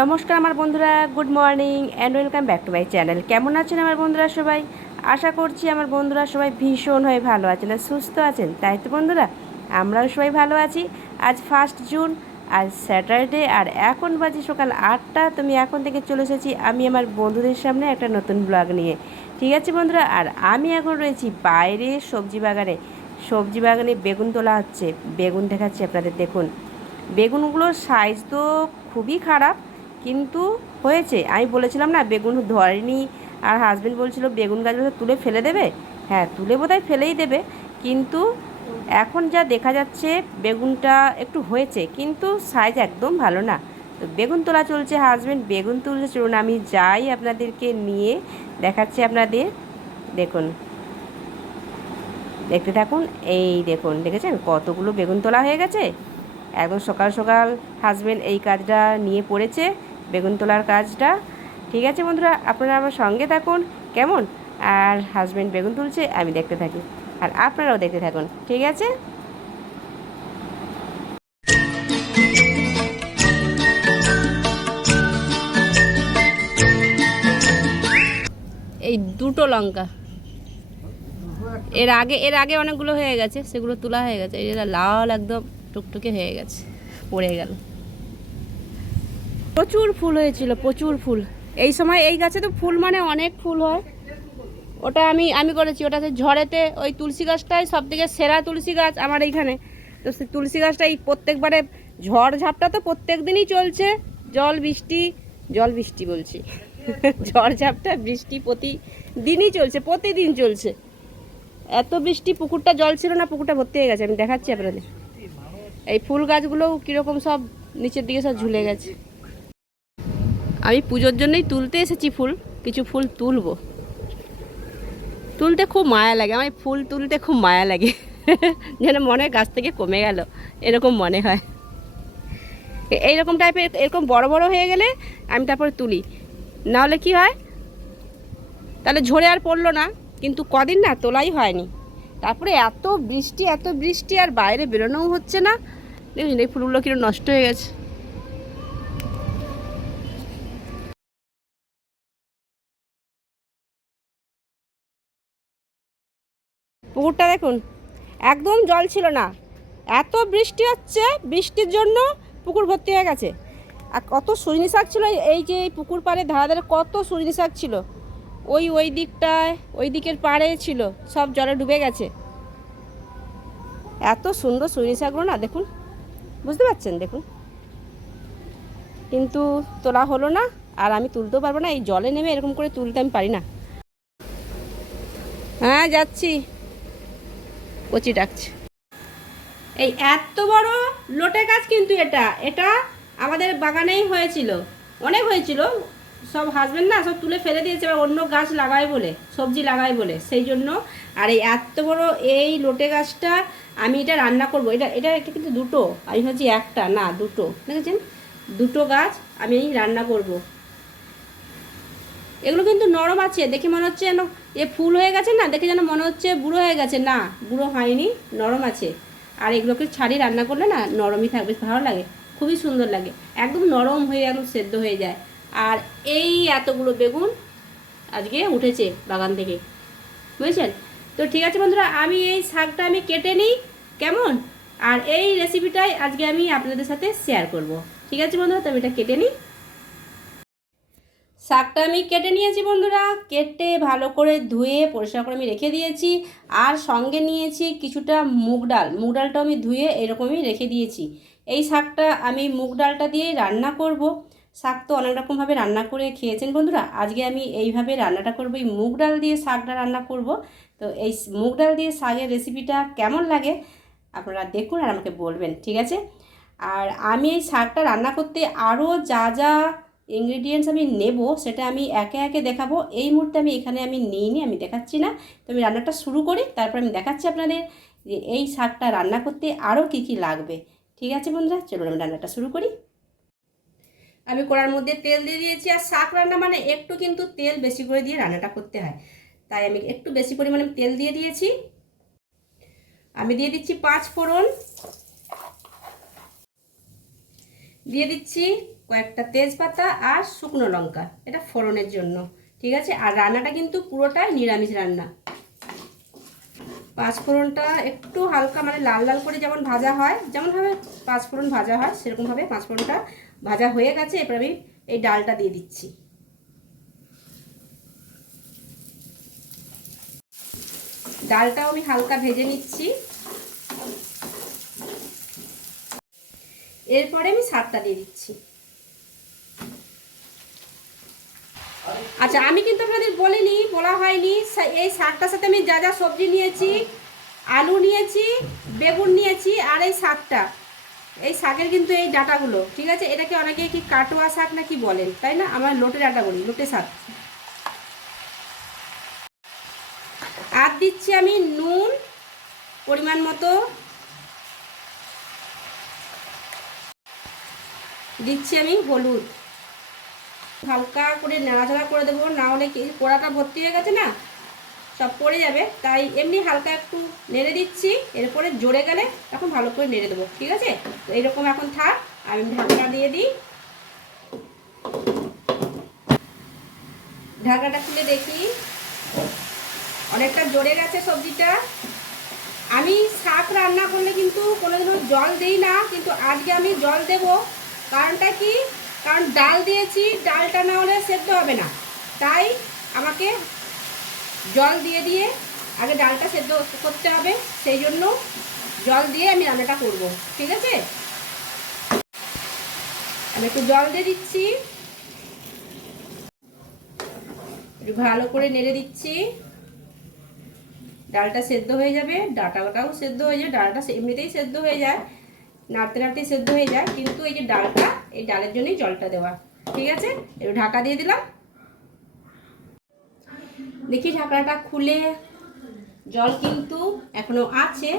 নমস্কার আমার বন্ধুরা good morning and welcome back to my channel কেমন আছেন আমার বন্ধুরা সবাই? আশা করছি আমার বন্ধুরা সবাই ভীষণ হয়ে ভালো আছেন আর সুস্থ আছেন। তাই তো বন্ধুরা, আমরাও সবাই ভালো আছি। আজ ফার্স্ট জুন আজ স্যাটারডে আর এখন বাজে সকাল আটটা। তুমি এখন থেকে চলে এসেছি আমি আমার বন্ধুদের সামনে একটা নতুন ব্লগ নিয়ে। ঠিক আছে বন্ধুরা? আর আমি এখন রয়েছি বাইরে সবজি বাগানে। সবজি বাগানে বেগুন তোলা হচ্ছে। বেগুন দেখাচ্ছি আপনাদের, দেখুন। বেগুনগুলোর সাইজ তো খুবই খারাপ। কিন্তু হয়েছে। আমি বলেছিলাম না, বেগুন ধরেনি। আর হাজবেন্ড বলছিল, বেগুন গাছগুলো তুলে ফেলে দেবে? হ্যাঁ তুলে বোধহয় ফেলেই দেবে। কিন্তু এখন যা দেখা যাচ্ছে, বেগুনটা একটু হয়েছে। কিন্তু সাইজ একদম ভালো না। তো বেগুন তোলা চলছে হাজবেন্ড বেগুন তুলছে। চলুন, আমি যাই আপনাদেরকে নিয়ে। দেখাচ্ছি আপনাদের। দেখুন। দেখতে থাকুন। এই দেখুন, দেখেছেন? কতগুলো বেগুন তোলা হয়ে গেছে। একদম সকাল সকাল হাজবেন্ড এই কাজটা নিয়ে পড়েছে। বেগুন তোলার কাজটা। ঠিক আছে বন্ধুরা, আপনারা আমার সঙ্গে থাকুন, কেমন? আর হাজবেন্ড বেগুন তুলছে, আমি দেখতে থাকি। আর আপনারাও দেখতে থাকুন, ঠিক আছে? এই দুটো লঙ্কা। এর আগে এর আগে অনেকগুলো হয়ে গেছে, সেগুলো তোলা হয়ে গেছে। এটা লাল একদম টুকটুকে হয়ে গেছে, পড়ে গেল। প্রচুর ফুল হয়েছিল, প্রচুর ফুল। এই সময় এই গাছে তো ফুল মানে অনেক ফুল হয়। ওটা আমি আমি করেছি, ওটা ঝড়েতে ওই তুলসী গাছটাই সব থেকে সেরা তুলসী গাছ আমার এইখানে। তো সেই তুলসী গাছটা এই প্রত্যেকবারে ঝড় ঝাপটা তো প্রত্যেক দিনই চলছে। জল, বৃষ্টি জল, বৃষ্টি বলছি। ঝড় ঝাপটা, বৃষ্টি প্রতিদিনই চলছে, প্রতিদিন চলছে। এত বৃষ্টি, পুকুরটা জল ছিল না, পুকুরটা ভর্তি হয়ে গেছে। আমি দেখাচ্ছি আপনাদের। এই ফুল গাছগুলোও কীরকম সব নিচের দিকে সব ঝুলে গেছে। আমি পুজোর জন্যই তুলতে এসেছি ফুল, কিছু ফুল তুলবো। তুলতে খুব মায়া লাগে, আমার ফুল তুলতে খুব মায়া লাগে। যেন মনে হয় গাছ থেকে কমে গেল, এরকম মনে হয়। এইরকম টাইপের এরকম বড় বড় হয়ে গেলে আমি তারপরে তুলি। নাহলে কি হয়? তাহলে ঝরে আর পড়ল না, কিন্তু কদিন না তোলাই হয়নি। তারপরে এত বৃষ্টি এত বৃষ্টি আর বাইরে বেরোনোও হচ্ছে না। দেখুন, এই ফুলগুলো কীরকম নষ্ট হয়ে গেছে। পুকুরটা দেখুন, একদম জল ছিল না। এত বৃষ্টি হচ্ছে, বৃষ্টির জন্য পুকুর ভর্তি হয়ে গেছে। আর কত সজনি শাক ছিল, এই যে এই পুকুর পাড়ে ধারে ধারে কত সজনি শাক ছিল। ওই ওই দিকটায়, ওই দিকের পাড়ে ছিল, সব জলে ডুবে গেছে। এত সুন্দর সজনি শাকগুলো না, দেখুন, বুঝতে পারছেন? দেখুন। কিন্তু তোলা হলো না, আর আমি তুলতেও পারব না, এই জলে নেমে এরকম করে তুলতে আমি পারি না। হ্যাঁ যাচ্ছি। কচি ডাকছে। এই এত বড় লোটে গাছ কিন্তু এটা। এটা আমাদের বাগানেই হয়েছিল। অনেক হয়েছিল। সব হাজবেন্ড না সব তুলে ফেলে দিয়েছে, এবার অন্য গাছ লাগায় বলে, সবজি লাগায় বলে। সেই জন্য আর এই এত বড় এই লোটে গাছটা আমি এটা রান্না করব। এটা এটা এটা কিন্তু দুটো। আমি ভাবছি একটা, না দুটো। দেখেছেন? দুটো গাছ আমি রান্না করব। এগুলো কিন্তু নরম আছে, দেখে মনে হচ্ছে যেন এ ফুল হয়ে গেছে না, দেখে যেন মনে হচ্ছে বুড়ো হয়ে গেছে। না, বুড়ো হয়নি, নরম আছে। আর এগুলোকে ছাড়িয়ে রান্না করলে না, নরমই থাকবে, ভালো লাগে, খুবই সুন্দর লাগে। একদম নরম হয়ে, একদম সেদ্ধ হয়ে যায়। আর এই এতগুলো বেগুন আজকে উঠেছে বাগান থেকে। বুঝেছেন? তো ঠিক আছে বন্ধুরা, আমি এই শাকটা আমি কেটে নিই, কেমন? আর এই রেসিপিটাই আজকে আমি আপনাদের সাথে শেয়ার করব। ঠিক আছে বন্ধুরা, তো আমি এটা কেটে নিই। শাকটা আমি কেটে নিয়েছি বন্ধুরা। কেটে ভালো করে ধুয়ে পরিষ্কার করে আমি রেখে দিয়েছি। আর সঙ্গে নিয়েছি কিছুটা মুগ ডাল। মুগ ডালটা আমি ধুয়ে এরকমই রেখে দিয়েছি। এই শাকটা আমি মুগ ডালটা দিয়েই রান্না করব। শাক তো অনেক রকমভাবে রান্না করে খেয়েছেন বন্ধুরা। আজকে আমি এইভাবে রান্নাটা করব। এই মুগ ডাল দিয়ে শাকটা রান্না করব। তো এই মুগ ডাল দিয়ে শাকের রেসিপিটা কেমন লাগে আপনারা দেখুন আর আমাকে বলবেন, ঠিক আছে? আর আমি এই শাকটা রান্না করতে আরও যা যা ইনগ্রিডিয়েন্টস আমি নেব, সেটা আমি একে একে দেখাবো। এই মুহূর্তে আমি এখানে আমি নিইনি, আমি দেখাচ্ছি না। তো আমি রান্নাটা শুরু করি, তারপর আমি দেখাচ্ছি আপনাদের যে এই শাকটা রান্না করতে আরও কী কী লাগবে। ঠিক আছে বন্ধুরা, চলুন আমি রান্নাটা শুরু করি। আমি কড়ার মধ্যে তেল দিয়ে দিয়েছি, আর শাক রান্না মানে একটু কিন্তু তেল বেশি করে দিয়ে রান্নাটা করতে হয়। তাই আমি একটু বেশি পরিমাণে তেল দিয়ে দিয়েছি। আমি দিয়ে দিচ্ছি পাঁচ ফোড়ন। দিয়ে দিচ্ছি কয়েকটা তেজপাতা আর শুকনো লঙ্কা, এটা ফোড়নের জন্য, ঠিক আছে? আর রান্নাটা কিন্তু পুরোটাই নিরামিষ রান্না। পাঁচফোড়নটা একটু হালকা মানে লাল লাল করে যেমন ভাজা হয়, যেমনভাবে পাঁচফোড়ন ভাজা হয়, সেরকমভাবে পাঁচফোড়নটা ভাজা হয়ে গেছে, এরপর আমি এই ডালটা দিয়ে দিচ্ছি। ডালটাও আমি হালকা ভেজে নিচ্ছি। এরপরে আমি শাকটা দিয়ে দিচ্ছি। আচ্ছা আমি কিন্তু আপনাদের বলিনি, বলা হয়নি। এই শাকটার সাথে আমি যা যা সবজি নিয়েছি, আলু নিয়েছি, বেগুন নিয়েছি আর এই শাকটা। এই শাকের কিন্তু এই ডাটাগুলো, ঠিক আছে? এটাকে অনেকে কি কাটোয়া শাক না কি বলেন, তাই না? আমার লোটে ডাটা বলি, লোটে শাক। আর দিচ্ছি আমি নুন, পরিমাণ মতো। দিচ্ছি আমি হলুদ। হালকা করে নাড়াচাড়া করে দেবো। না হলে কি পোড়াটা ভর্তি হয়ে গেছে না? সব পড়ে যাবে। তাই এমনি হালকা একটু নেড়ে দিচ্ছি। এরপরে জোরে গেলে তখন ভালো করে নেড়ে দেবো। ঠিক আছে? তো এইরকম এখন থাক। আমি ঢাকনা দিয়ে দিই। ঢাকাটা খুলে দেখি। অনেকটা জোরে গেছে সবজিটা। আমি শাক রান্না করলে কিন্তু কোনোদিনও জল দিই না। কিন্তু আজকে আমি জল দেব। কারণটা কি? কারণ ডাল দিয়েছি, ডালটা না হলে সেদ্ধ হবে না। তাই আমাকে জল দিয়ে দিয়ে আগে ডালটা সেদ্ধ করতে হবে, সেই জন্য জল দিয়ে আমি রান্নাটা করব, ঠিক আছে? আমি একটু জল দিয়ে দিচ্ছি। একটু ভালো করে নেড়ে দিচ্ছি। ডালটা সেদ্ধ হয়ে যাবে, ডাটাটাও সেদ্ধ হয়ে যায়, ডালটা এমনিতেই সেদ্ধ হয়ে যায়, নাড়তে নাড়তেই সেদ্ধ হয়ে যায়, কিন্তু এই যে ডালটা এই ডালের জন্যই জলটা দেওয়া। ঠিক আছে? এবার ঢাকা দিয়ে দিলাম। দেখি ঢাকনাটা খুলে জল কিন্তু এখনও আছে,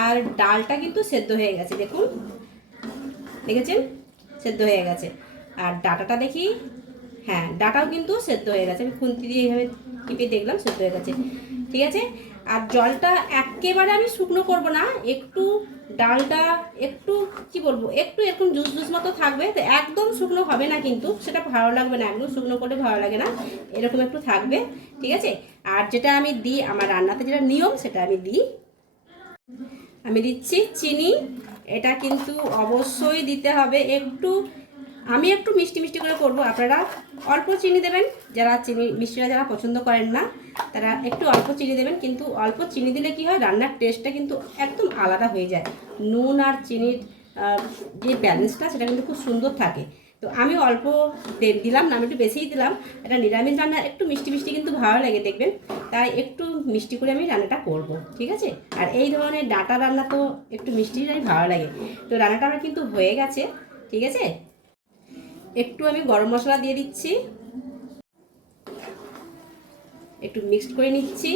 আর ডালটা কিন্তু সেদ্ধ হয়ে গেছে, দেখুন। দেখেছেন? সেদ্ধ হয়ে গেছে। আর ডাটাটা দেখি হ্যাঁ ডাটাও কিন্তু সেদ্ধ হয়ে গেছে। আমি খুন্তি দিয়ে এইভাবে টিপে দেখলাম, সেদ্ধ হয়ে গেছে। ঠিক আছে? আর জলটা একেবারে আমি শুকনো করব না, একটু ডালটা, একটু কি বলব, একটু এরকম জুস জুস মতো থাকবে, তো একদম শুকনো হবে না কিন্তু, সেটা ভালো লাগবে না, একদম শুকনো করলে ভালো লাগে না, এরকম একটু থাকবে, ঠিক আছে? আর যেটা আমি দিই, আমার রান্নাতে যেটা নিয়ম, সেটা আমি দিই, আমি দিচ্ছি চিনি, এটা কিন্তু অবশ্যই দিতে হবে, একটু, আমি একটু মিষ্টি মিষ্টি করে করব, আপনারা অল্প চিনি দেবেন, যারা চিনি, মিষ্টিটা যারা পছন্দ করেন না তারা একটু অল্প চিনি দেবেন, কিন্তু অল্প চিনি দিলে কি হয়, রান্নার টেস্টটা কিন্তু একদম আলাদা হয়ে যায়। নুন আর চিনির যে ব্যালেন্সটা সেটা কিন্তু খুব সুন্দর থাকে। তো আমি অল্প দিলাম না, আমি একটু বেশিই দিলাম। এটা নিরামিষ রান্না, একটু মিষ্টি মিষ্টি কিন্তু ভালো লাগে দেখবেন। তাই একটু মিষ্টি করে আমি রান্নাটা করব, ঠিক আছে? আর এই ধরনের ডাটা রান্না তো একটু মিষ্টিটাই ভালো লাগে। তো রান্নাটা আমার কিন্তু হয়ে গেছে, ঠিক আছে? একটু আমি গরম মশলা দিয়ে দিচ্ছি। একটু মিক্সড করে নিচ্ছি।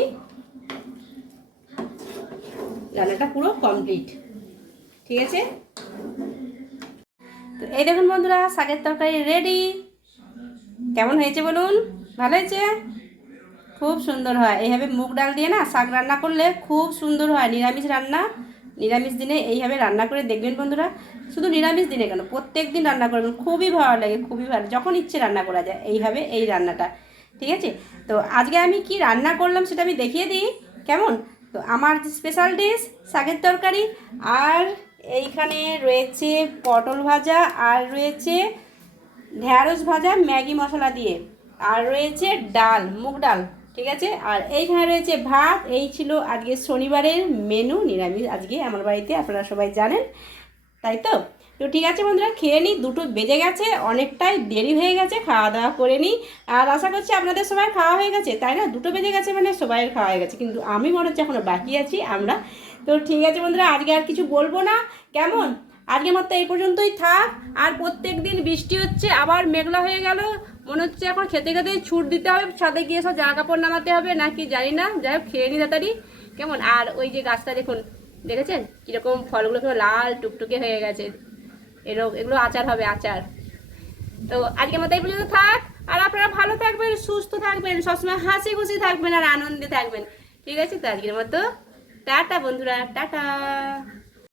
রান্নাটা পুরো কমপ্লিট। ঠিক আছে? তো এই দেখুন বন্ধুরা, শাকের তরকারি রেডি কেমন হয়েছে বলুন? ভালো হয়েছে? খুব সুন্দর হয়। এইভাবে মুগ ডাল দিয়ে না শাক রান্না করলে খুব সুন্দর হয়, নিরামিষ রান্না। নিরামিষ দিনে এইভাবে রান্না করে দেখবেন বন্ধুরা। শুধু নিরামিষ দিনে কেন, প্রত্যেক দিন রান্না করবেন। খুবই ভালো লাগে, খুবই ভালো যখন ইচ্ছে রান্না করা যায়, এইভাবে এই রান্নাটা। ঠিক আছে? তো আজকে আমি কি রান্না করলাম সেটা আমি দেখিয়ে দিই। কেমন? তো আমার স্পেশাল ডিশ শাকের তরকারি, আর এইখানে রয়েছে পটল ভাজা, আর রয়েছে ঢ্যাঁড়স ভাজা, ম্যাগি মশলা দিয়ে। আর রয়েছে ডাল, মুগ ডাল, ঠিক আছে? আর এইখানে রয়েছে ভাত। এই ছিল আজকে শনিবারের মেনু নিরামিষ আজকে আমার বাড়িতে, আপনারা সবাই জানেন। তাই তো? তো ঠিক আছে বন্ধুরা, খেয়ে নিই দুটো বেজে গেছে, অনেকটাই দেরি হয়ে গেছে খাওয়া দাওয়া করে নিই আর আশা করছি আপনাদের সবাই খাওয়া হয়ে গেছে, তাই না? দুটো বেজে গেছে মানে সবাইয়ের খাওয়া হয়ে গেছে, কিন্তু আমি মনে হচ্ছে এখনও বাকি আছি আমরা। তো ঠিক আছে বন্ধুরা, আজকে আর কিছু বলব না, কেমন? আজকের মতো এই পর্যন্তই থাক, আর প্রত্যেক দিন বৃষ্টি হচ্ছে, আবার মেঘলা হয়ে গেল, মনে হচ্ছে এখন খেতে খেতে ছুট দিতে হবে, ছাদে গিয়ে সব জামা কাপড় নামাতে হবে, নাকি জানি না, যাই হোক, খেয়ে নি তাড়াতাড়ি, কেমন? আর ওই যে গাছটা দেখুন, দেখেছেন? কীরকম ফলগুলো লাল টুকটুকে হয়ে গেছে। এরকম এগুলো আচার হবে, আচার। তো আজকের মতো এগুলো থাক, আর আপনারা ভালো থাকবেন, সুস্থ থাকবেন, সবসময় হাসি খুশি থাকবেন আর আনন্দে থাকবেন। ঠিক আছে, তো আজকের মতো, টাটা বন্ধুরা, টাটা।